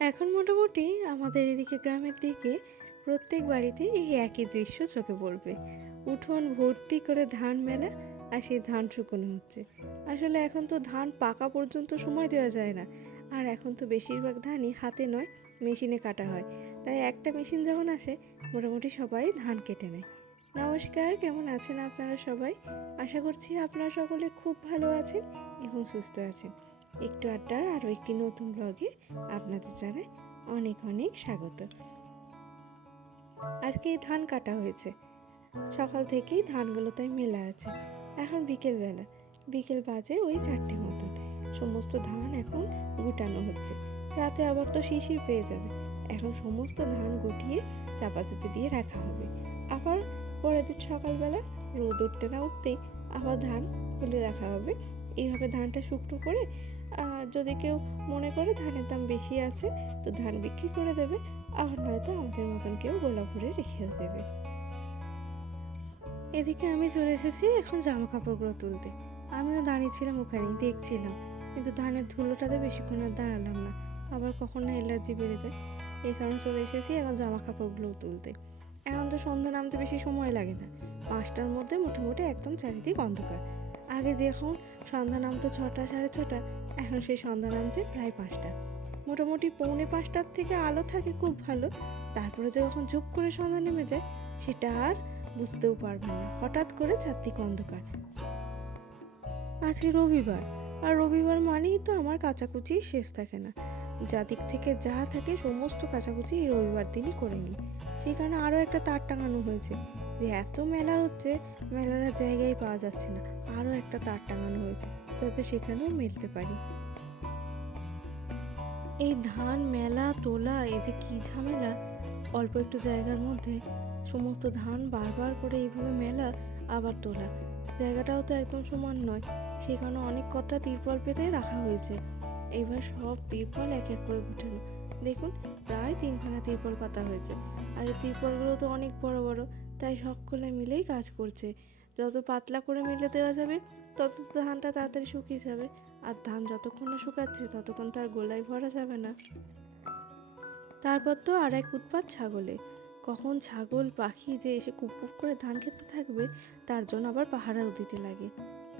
এখন মোটামুটি আমাদের এদিকে গ্রামের দিকে প্রত্যেক বাড়িতে এই একই দৃশ্য চোখে পড়বে। উঠোন ভর্তি করে ধান মেলা আর সেই ধান শুকনো হচ্ছে। আসলে এখন তো ধান পাকা পর্যন্ত সময় দেওয়া যায় না। আর এখন তো বেশিরভাগ ধানই হাতে নয়, মেশিনে কাটা হয়। তাই একটা মেশিন যখন আসে, মোটামুটি সবাই ধান কেটে নেয়। নমস্কার, কেমন আছেন আপনারা সবাই? আশা করছি আপনারা সকলে খুব ভালো আছেন এবং সুস্থ আছেন। একটু আড্ডা আরও একটি নতুন ব্লগে আপনাদের জানাই অনেক অনেক স্বাগত। আজকে ধান কাটা হয়েছে। সকাল থেকেই ধানগুলো তাই মেলা আছে। এখন বিকেলবেলা। বিকেল বাজে ওই চারটে মতন। সমস্ত ধান এখন গুটানো হচ্ছে। রাতে আবার তো শিশির পেয়ে যাবে। এখন সমস্ত ধান গুটিয়ে চাপাচুপি দিয়ে রাখা হবে। আবার পরের দিন সকালবেলা রোদ উঠতে না উঠতেই আবার ধান খুলে রাখা হবে। এইভাবে ধানটা শুকনো করে যদি কেউ মনে করে ধানের দাম বেশি আছে, তো ধান বিক্রি করে দেবে। আর নয়তো আমাদের মতন কেউ গোলা ভরে রেখে দেবে। এদিকে আমি চলে এসেছি এখন জামা কাপড়গুলো তুলতে। আমিও দাঁড়িয়েছিলাম ওখানেই, দেখছিলাম। কিন্তু ধানের ধুলোটাতে বেশিক্ষণ আর দাঁড়ালাম না। আবার কখন না অ্যালার্জি বেড়ে যায়। এই কারণে চলে এসেছি এখন জামা কাপড়গুলোও তুলতে। এখন তো সন্ধ্যা নামতে বেশি সময় লাগে না। পাঁচটার মধ্যে মোটামুটি একদম চারিদিক অন্ধকার। আগে যখন সন্ধ্যা নামতো ছটা, সাড়ে ছটা এখন সেই সন্ধ্যা নামছে প্রায় পাঁচটা। মোটামুটি পৌনে পাঁচটার থেকে আলো থাকে খুব ভালো। তারপরে যখন ঝুপ করে সন্ধ্যা নেমে যায়, সেটা আর বুঝতেও পারবেন না। হঠাৎ করে চারদিকে অন্ধকার। আজকে রবিবার। আর রবিবার মানেই তো আমার কাচাকুচি শেষ থাকে না। যা দিক থেকে যা থাকে সমস্ত কাচাকুচি এই রবিবার দিনই করে নিই। সেই কারণে আরও একটা তার টাঙানো হয়েছে। যে এত মেলা হচ্ছে, মেলার জায়গায় পাওয়া যাচ্ছে না। আরও একটা তার টাঙানো হয়েছে। যাতে সেখানেও মেলতে পারি। এই ধান, মেলা, তোলা, এই যে কি ঝামেলা, অল্প একটু জায়গার মধ্যে সমস্ত ধান বারবার করে এইভাবে মেলা, আবার তোলা। জায়গাটাও তো একদম সমান নয় সেখানে অনেক কটা তিরপল পেতে রাখা হয়েছে। এবার সব তিরপল এক এক করে গুটানো দেখুন, প্রায় তিনখানা তিরপল পাতা হয়েছে। আর এই তিরপলগুলো তো অনেক বড় বড়, তাই সকলে মিলেই কাজ করছে। যত পাতলা করে মেলে দেওয়া যাবে তত ধানটা তাড়াতাড়ি শুকিয়ে যাবে। আর ধান যতক্ষণ না শুকাচ্ছে, ততক্ষণ তার গোলায় ভরা যাবে না। তারপর তো আর এক উৎপাত ছাগলে। কখন ছাগল, পাখি যে এসে কুপুপ করে ধান খেতে থাকবে, তার জন্য আবার পাহারাও দিতে লাগে।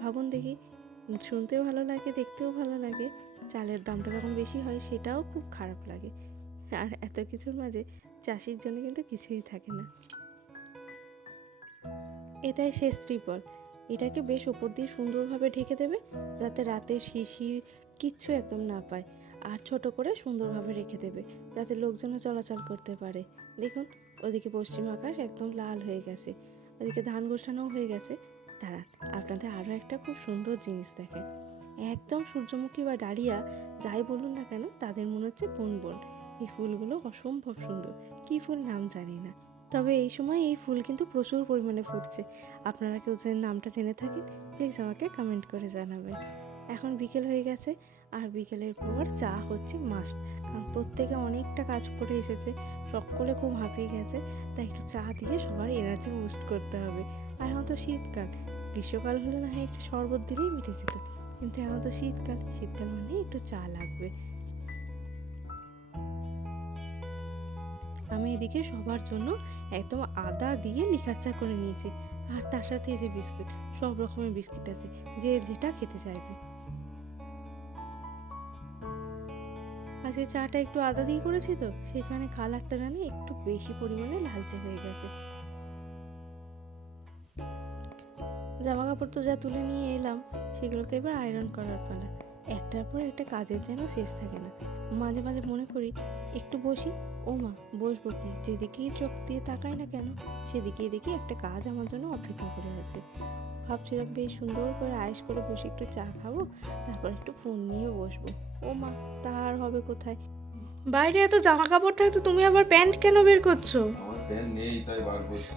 ভাবুন দেখি, শুনতেও ভালো লাগে, দেখতেও ভালো লাগে। চালের দামটা যখন বেশি হয়, সেটাও খুব খারাপ লাগে। আর এত কিছুর মাঝে চাষির জন্য কিন্তু কিছুই থাকে না। এটাই শেষ ত্রিপল। এটাকে বেশ ওপর দিয়ে সুন্দরভাবে ঢেকে দেবে, যাতে রাতে শিশির কিচ্ছু একদম না পায়। আর ছোট করে সুন্দরভাবে রেখে দেবে, যাতে লোকজনও চলাচল করতে পারে। দেখুন, ওদিকে পশ্চিম আকাশ একদম লাল হয়ে গেছে। ওদিকে ধান গোছানোও হয়ে গেছে। দাঁড়ান, আপনাদের আরও একটা খুব সুন্দর জিনিস দেখে। একদম সূর্যমুখী বা ডালিয়া, যাই বলুন না কেন, তাদের মনে হচ্ছে বোন বোন এই ফুলগুলো অসম্ভব সুন্দর। কী ফুল নাম জানি না। তবে এই সময় এই ফুল কিন্তু প্রচুর পরিমাণে ফুটছে। আপনারা কেউ যদি নামটা জেনে থাকেন প্লিজ আমাকে কমেন্ট করে জানাবেন। এখন বিকেল হয়ে গেছে, আর বিকেলের পর চা হচ্ছে মাস্ট কারণ প্রত্যেকে অনেকটা কাজ করে এসেছে সকলে খুব হাঁপিয়ে গেছে, তাই একটু চা দিয়ে সবার এনার্জি বুস্ট করতে হবে। আর এখন তো শীতকাল, গ্রীষ্মকাল হলে না হয় একটু শরবত দিলেই মিটে যেত। কিন্তু এখন তো শীতকাল শীতকাল মানে একটু চা লাগবে। আমি এদিকে সবার জন্য একদম আদা দিয়ে লিকার চা করে নিয়েছি। আর তার সাথে এই যে বিস্কুট, সব রকমের বিস্কুট আছে, যে যেটা খেতে চাইবে। আজকে চাটা একটু আদা দিয়ে করেছি তো, সেখানে কালারটা জানি একটু বেশি পরিমাণে লালচে হয়ে গেছে। জামা কাপড় তো যা তুলে নিয়ে এলাম, সেগুলোকে এবার আয়রন করার পালা। একটার পর একটা কাজের যেন শেষ থাকে না। মাঝে মাঝে মনে করি একটু বসি ও মা বসবো কি? যেদিকেই চোখ দিয়ে তাকাই না কেন সেদিকেই দেখি একটা কাজ আমার জন্য অপেক্ষা করে আছে। ভাবছিলাম বেশ সুন্দর করে আয়েস করে বসে একটু চা খাব তারপর একটু ফোন নিয়ে বসবো। ও মা তার হবে কোথায়? বাইরে এত জামা কাপড় থাকতো তুমি আবার প্যান্ট কেন বের করছ?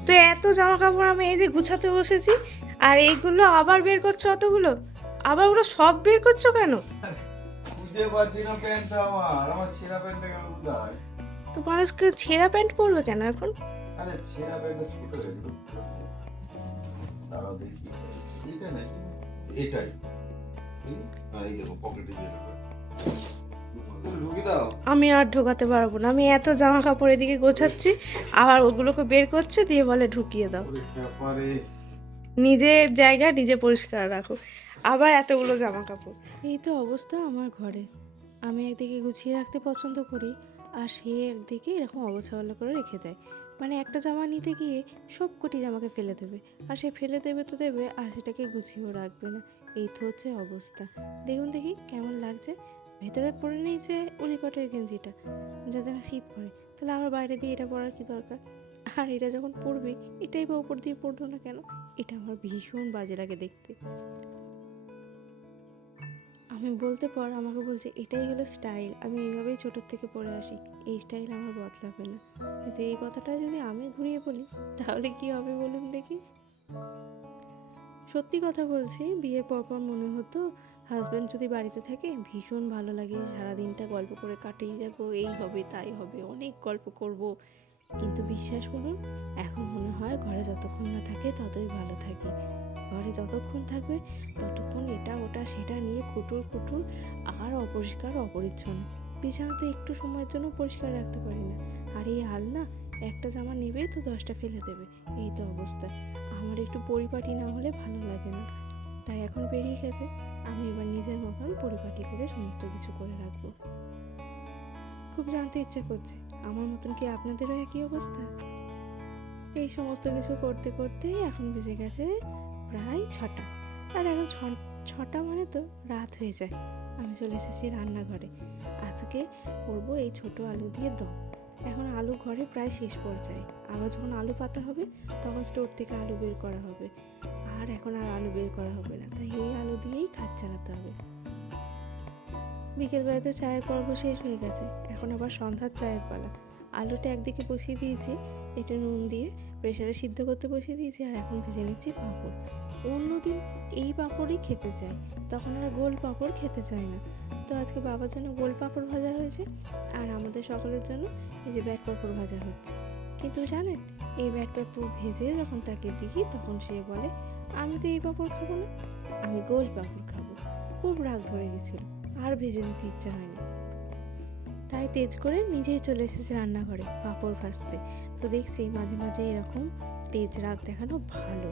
তো এত জামা কাপড় আমি এই যে গুছাতে বসেছি আর এইগুলো আবার বের করছ অতগুলো? আবার ওরা সব বের করছ কেন? খুঁজে পাচ্ছি না প্যান্টটা আমার আমার ছেঁড়া প্যান্টটা গেল কোথায়? তো মানুষকে ছেঁড়া প্যান্ট পরবে কেন এখন? আরে ছেঁড়া প্যান্টটা ছোট হয়ে গেল। দাঁড়াও দেখি এটা নাকি? এটাই। এই? হ্যাঁ দেখো পকেটে দিয়ে আমি আর ঢোকাতে পারব না আমি এত জামা কাপড় এদিকে গোছাচ্ছি আবার ওগুলোকে বের করছে দিয়ে বলে ঢুকিয়ে দাও। নিজের জায়গা নিজে পরিষ্কার রাখো। আবার এতগুলো জামা কাপড় এই তো অবস্থা আমার ঘরে। আমি একদিকে গুছিয়ে রাখতে পছন্দ করি, আর সে একদিকে এরকম অবছাওয়ালা করে রেখে দেয়। মানে একটা জামা নিতে গিয়ে সব কটি জামাকে ফেলে দেবে, আর সে ফেলে দেবে তো দেবে, আর সেটাকে গুছিয়েও রাখবে না। এই তো হচ্ছে অবস্থা। দেখুন দেখি কেমন লাগছে। ভেতরে পরে নিয়েছে উলিকটের গেঞ্জিটা। যাতে না শীত করে তাহলে আবার বাইরে দিয়ে এটা পরার কি দরকার? আর এটা যখন পরবে, এটাই বা উপর দিয়ে পরলো না কেন? এটা আমার ভীষণ বাজে লাগে দেখতে। আমি বলতে পর, আমাকে বলছে, এটাই হলো স্টাইল আমি এইভাবেই ছোটোর থেকে পড়ে আসি, এই স্টাইল আমার বদলাবে না। কিন্তু এই কথাটা যদি আমি ঘুরিয়ে বলি, তাহলে কি হবে বলুন দেখি? সত্যি কথা বলছি, বিয়ের পর পর মনে হতো হাজব্যান্ড যদি বাড়িতে থাকে, ভীষণ ভালো লাগে, সারাদিনটা গল্প করে কাটিয়ে যাব, এই হবে, তাই হবে, অনেক গল্প করব। কিন্তু বিশ্বাস করুন, এখন মনে হয় ঘরে যতক্ষণ না থাকে, ততই ভালো থাকি। ঘরে যতক্ষণ থাকবে ততক্ষণ এটা ওটা সেটা নিয়ে খুটুর খুটুর আর অপরিষ্কার অপরিচ্ছন্ন। বিছানাতে একটু সময়ের জন্য পরিষ্কার রাখতে পারি না। আর এই হাল না একটা জামা নেবেই তো দশটা ফেলে দেবে। এই তো অবস্থা। আমার একটু পরিপাটি না হলে ভালো লাগে না। তাই এখন বেরিয়ে গেছে। আমি এবার নিজের মতন পরিপাটি করে সমস্ত কিছু করে রাখব। খুব জানতে ইচ্ছে করছে। আমার মতন কি আপনাদেরও একই অবস্থা? এই সমস্ত কিছু করতে করতে এখন বেজে গেছে প্রায় ছটা। আর এখন ছ- ছটা মানে তো রাত হয়ে যায়। আমি চলে এসেছি রান্নাঘরে। আজকে করব এই ছোট আলু দিয়ে দম। এখন আলু ঘরে প্রায় শেষ পর্যায়ে। আবার যখন আলু পাতা হবে, তখন স্টোর থেকে আলু বের করা হবে। আর এখন আর আলু বের করা হবে না। তাই এই আলু দিয়েই কাজ চালাতে হবে। বিকেলবেলাতে চায়ের পর্ব শেষ হয়ে গেছে। এখন আবার সন্ধ্যার চায়ের পালা। আলুটা একদিকে বসিয়ে দিয়েছি। একটু নুন দিয়ে প্রেশারে সিদ্ধ করতে বসিয়ে দিয়েছি আর এখন ভেজে নিচ্ছি পাঁপড়। অন্যদিন এই পাঁপড়ই খেতে চাই, তখন আর গোল পাঁপড় খেতে চায় না। তো আজকে বাবার জন্য গোল পাঁপড় ভাজা হয়েছে আর আমাদের সকলের জন্য এই যে ব্যাট পাঁপড় ভাজা হচ্ছে। কিন্তু জানেন, এই ব্যাট পাঁপড় ভেজে যখন তাকে দিই, তখন সে বলে, আমি তো এই পাঁপড় খাব না, আমি গোল পাঁপড় খাব। খুব রাগ ধরে গেছিল, আর ভেজে দিতে ইচ্ছা হয়নি। তাই তেজ করে নিজেই চলে এসেছে রান্নাঘরে, পাঁপড় ভাজতে। তো দেখছি মাঝে মাঝে এরকম তেজ রাগ দেখানো ভালো।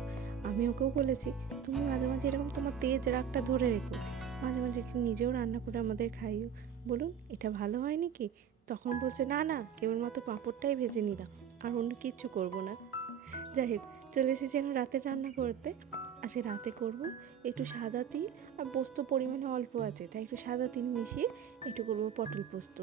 আমি ওকেও বলেছি, তুমি মাঝে মাঝে এরকম তোমার তেজ রাগটা ধরে রেখো। মাঝে মাঝে একটু নিজেও রান্না করে আমাদের খাইও। বলুন, এটা ভালো হয়নি কি তখন বলছে, না না, কেবলমাত্র পাঁপড়টাই ভেজে নিলাম, আর অন্য কিচ্ছু করব না। যাই হোক, চলে এসেছি এখন রাতের রান্না করতে। আজকে রাতে করব একটু সাদা তিল আর পোস্ত পরিমাণে অল্প আছে, তাই একটু সাদা তিল মিশিয়ে একটু করব পটল পোস্ত।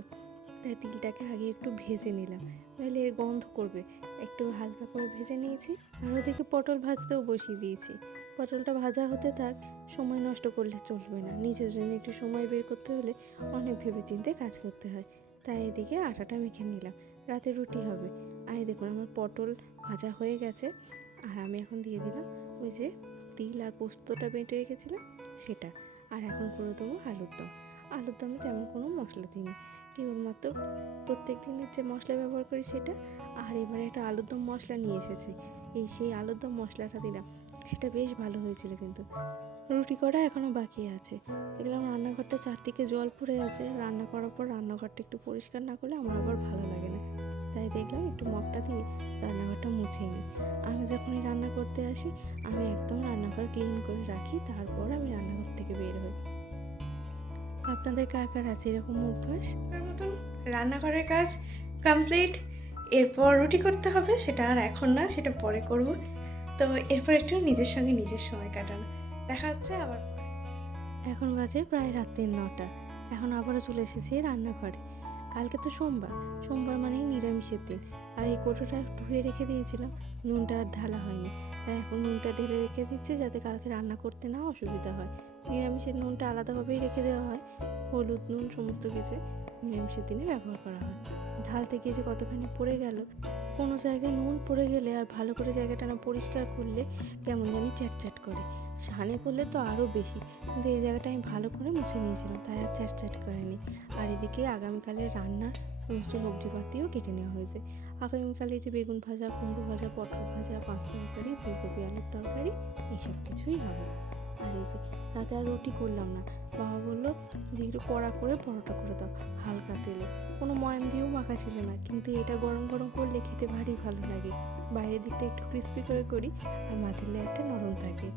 তাই তিলটাকে আগে একটু ভেজে নিলাম। নাহলে এর গন্ধ করবে। একটু হালকা করে ভেজে নিয়েছি। আর ওদিকে পটল ভাজতেও বসিয়ে দিয়েছি। পটলটা ভাজা হতে থাক, সময় নষ্ট করলে চলবে না। নিজের জন্য একটু সময় বের করতে হলে অনেক ভেবে চিন্তে কাজ করতে হয়। তাই এদিকে আটাটা মেখে নিলাম। রাতে রুটি হবে। আর দেখুন আমার পটল ভাজা হয়ে গেছে। আর আমি এখন দিয়ে দিলাম ওই যে তিল আর পোস্তটা বেটে রেখেছিলাম, সেটা। আর এখন করে দেবো আলুর দম। আলুর দমে তেমন কোনো মশলা দিইনি। কেবলমাত্র প্রত্যেক দিনের যে মশলা ব্যবহার করি সেটা, আর এবারে একটা আলুর দম মশলা নিয়ে এসেছি। এই সেই আলুর দম মশলাটা দিলাম। সেটা বেশ ভালো হয়েছিল কিন্তু। রুটি করা এখনও বাকি আছে। দেখলাম রান্নাঘরটা চারদিকে জল পড়ে আছে। রান্না করার পর রান্নাঘরটা একটু পরিষ্কার না করলে আমার আবার ভালো লাগে না। তাই দেখলাম একটু মপটা দিয়ে রান্নাঘরটা মুছিয়ে নিই। আমি যখনই রান্না করতে আসি, আমি একদম রান্নাঘর ক্লিন করে রাখি। তারপর আমি রান্নাঘর থেকে বের হই। আপনাদের কার কার আছে এরকম অভ্যাস? তার মতন রান্নাঘরের কাজ কমপ্লিট এরপর রুটি করতে হবে সেটা আর এখন না সেটা পরে করব। তো এরপর একটু নিজের সঙ্গে নিজের সময় কাটানো। দেখা হচ্ছে আবার এখন বাজে প্রায় রাত্রির নটা। এখন আবারও চলে এসেছি রান্নাঘরে। কালকে তো সোমবার। সোমবার মানেই নিরামিষের দিন। আর এই কোটোটা ধুয়ে রেখে দিয়েছিলাম। নুনটা আর ঢালা হয়নি। তাই এখন নুনটা ঢেলে রেখে দিচ্ছি যাতে কালকে রান্না করতে না অসুবিধা হয়। নিরামিষের নুনটা আলাদাভাবেই রেখে দেওয়া হয়। হলুদ নুন, সমস্ত কিছু নিরামিষের দিনে ব্যবহার করা হয়। ঢালতে থেকে যে কতখানি পড়ে গেল, কোনো জায়গায় নুন পড়ে গেলে আর ভালো করে জায়গাটা না পরিষ্কার করলে কেমন জানি চ্যাটচ্যাট করে। ছানে পড়লে তো আরও বেশি, কিন্তু এই জায়গাটা আমি ভালো করে মুছে নিয়েছিলাম, তাই আর চ্যাটচ্যাট করেনি। আর এদিকে আগামীকালের রান্নার সমস্ত সবজিপাতিও কেটে নেওয়া হয়েছে। আগামীকালে যে বেগুন ভাজা, কুমড়ো ভাজা, পটল ভাজা পাঁচ তরকারি, ফুলকপি, আলুর তরকারি, এইসব কিছুই হবে। আর এই যে রাতে আর রুটি করলাম না। বাবা বলল, যে একটু কড়া করে পরোটা করে দাও, হালকা তেলে। কোনো ময়াম দিয়েও মাখা ছিল না। কিন্তু এটা গরম গরম করলে খেতে ভারী ভালো লাগে। বাইরের দিকটা একটু ক্রিস্পি করে করি, আর মাঝের লেয়ারটা নরম থাকে।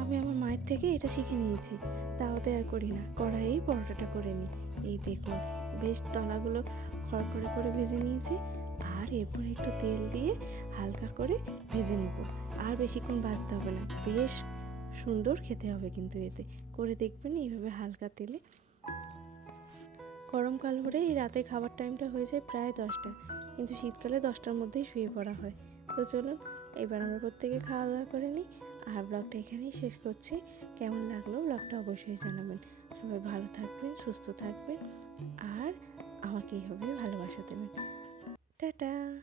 আমি আমার মায়ের থেকে এটা শিখে নিয়েছি। তাওতে আর করি না। কড়াইয়েই পরোটাটা করে নিই। এই দেখুন, বেশ তলাগুলো কড়কড়ে করে ভেজে নিয়েছি। আর এরপর একটু তেল দিয়ে হালকা করে ভেজে নেব। আর বেশিক্ষণ ভাজতে হবে না। বেশ সুন্দর খেতে হবে কিন্তু এতে। করে দেখবেন এইভাবে হালকা তেলে। গরমকাল হলে এই রাতের খাবার টাইমটা হয়ে যায় প্রায় দশটা। কিন্তু শীতকালে দশটার মধ্যেই শুয়ে পড়া হয়। তো চলুন, এবার আমরা প্রত্যেকে খাওয়া দাওয়া করে নিই। আর ব্লগটা এখানেই শেষ করছি। কেমন লাগল ব্লগটা অবশ্যই জানাবেন। সবাই ভালো থাকবেন, সুস্থ থাকবেন। আর আমাকে এইভাবে ভালোবাসা দেবেন। টাটা!